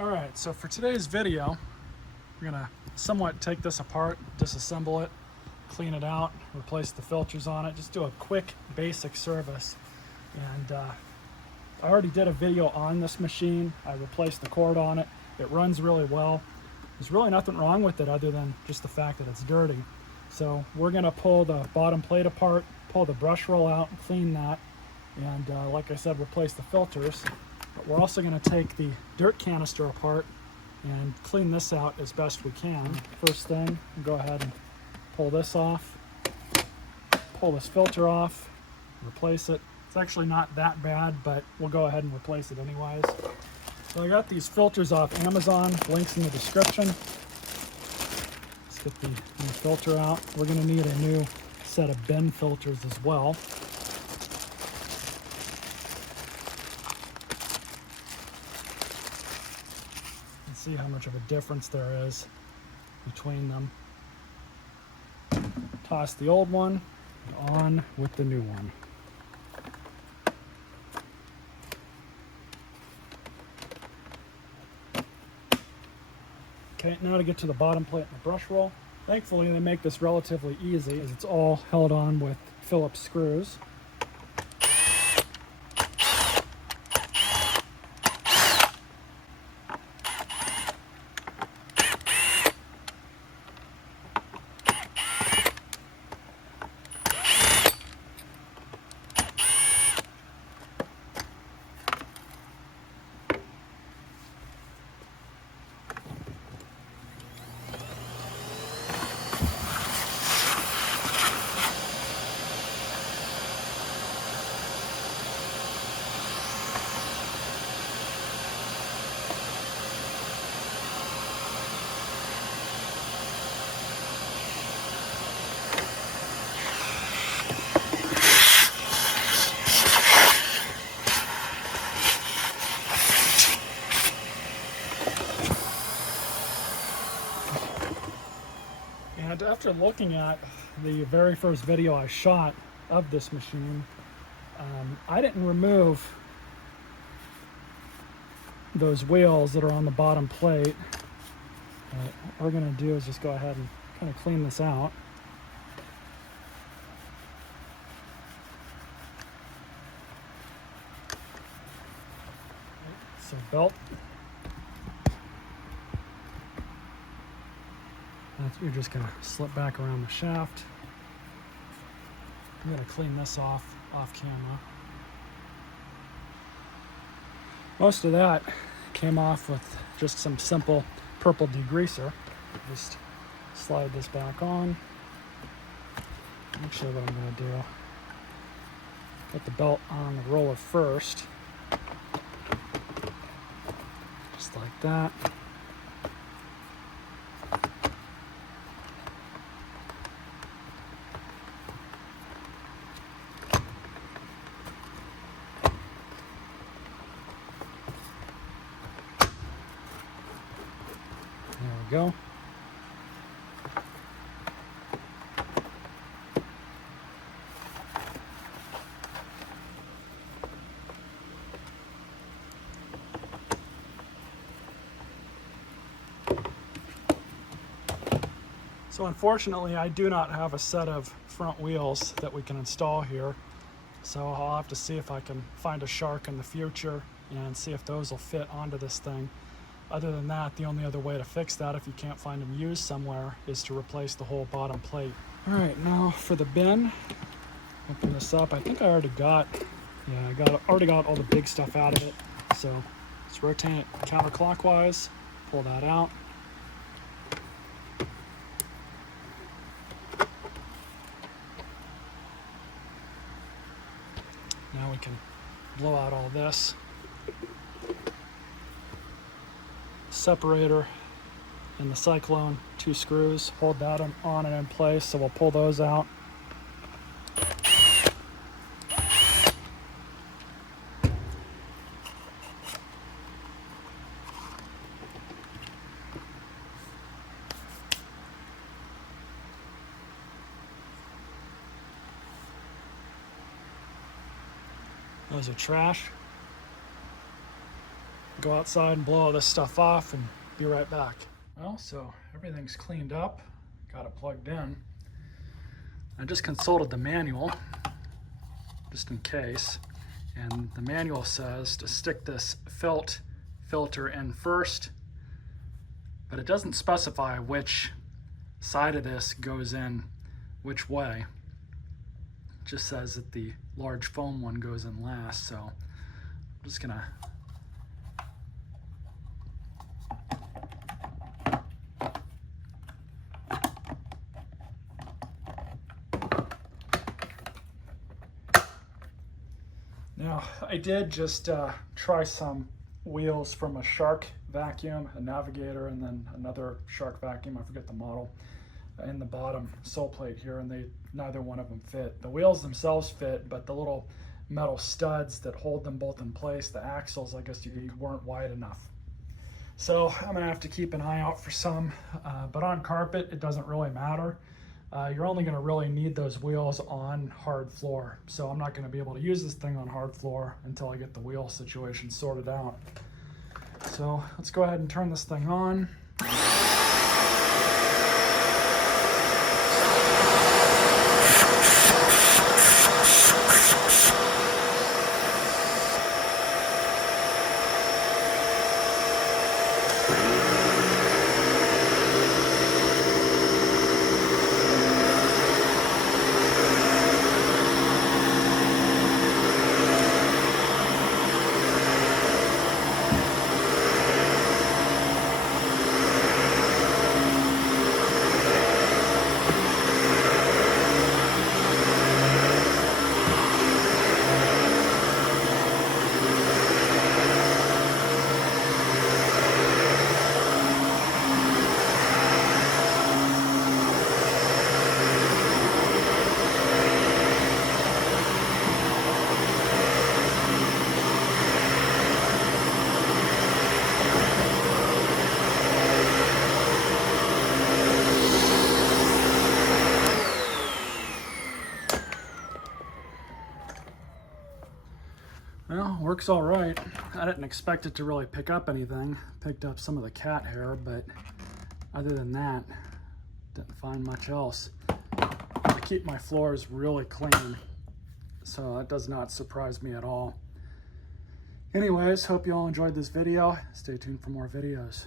Alright, so for today's video, we're going to somewhat take this apart, disassemble it, clean it out, replace the filters on it, just do a quick basic service. And I already did a video on this machine. I replaced the cord on it. It runs really well. There's really nothing wrong with it other than just the fact that it's dirty. So we're going to pull the bottom plate apart, pull the brush roll out, clean that, and like I said, replace the filters. But we're also going to take the dirt canister apart and clean this out as best we can. First thing, go ahead and pull this off, pull this filter off, replace it. It's actually not that bad, but we'll go ahead and replace it anyways. So I got these filters off Amazon, links in the description. Let's get the new filter out. We're going to need a new set of bin filters as well. Let's see how much of a difference there is between them. Toss the old one and on with the new one. Okay, now to get to the bottom plate and the brush roll. Thankfully, they make this relatively easy as it's all held on with Phillips screws. And after looking at the very first video I shot of this machine, I didn't remove those wheels that are on the bottom plate. What we're going to do is just go ahead and kind of clean this out. So belt. You're just going to slip back around the shaft. I'm going to clean this off camera. Most of that came off with just some simple purple degreaser. Just slide this back on. Actually, what I'm going to do, put the belt on the roller first. Just like that. There we go. So unfortunately, I do not have a set of front wheels that we can install here. So I'll have to see if I can find a shark in the future and see if those will fit onto this thing. Other than that, the only other way to fix that, if you can't find them used somewhere, is to replace the whole bottom plate. All right, now for the bin, open this up. I think I already got, already got all the big stuff out of it. So let's rotate it counterclockwise, pull that out. Now we can blow out all this. Separator and the cyclone, 2 screws, hold that on and in place, so we'll pull those out. Those are trash. go outside and blow all this stuff off and be right back. Well, so everything's cleaned up, got it plugged in. I just consulted the manual, just in case, and the manual says to stick this filter in first, but it doesn't specify which side of this goes in which way. It just says that the large foam one goes in last, so I'm just gonna Now, I did just try some wheels from a Shark vacuum, a Navigator, and then another Shark vacuum, I forget the model, in the bottom sole plate here, and neither one of them fit. The wheels themselves fit, but the little metal studs that hold them both in place, the axles, I guess weren't wide enough. So I'm gonna have to keep an eye out for some, but on carpet, it doesn't really matter. You're only going to really need those wheels on hard floor. So I'm not going to be able to use this thing on hard floor until I get the wheel situation sorted out. So let's go ahead and turn this thing on. Well, works all right. I didn't expect it to really pick up anything. Picked up some of the cat hair, but other than that, didn't find much else. I keep my floors really clean, so that does not surprise me at all. Anyways, hope you all enjoyed this video. Stay tuned for more videos.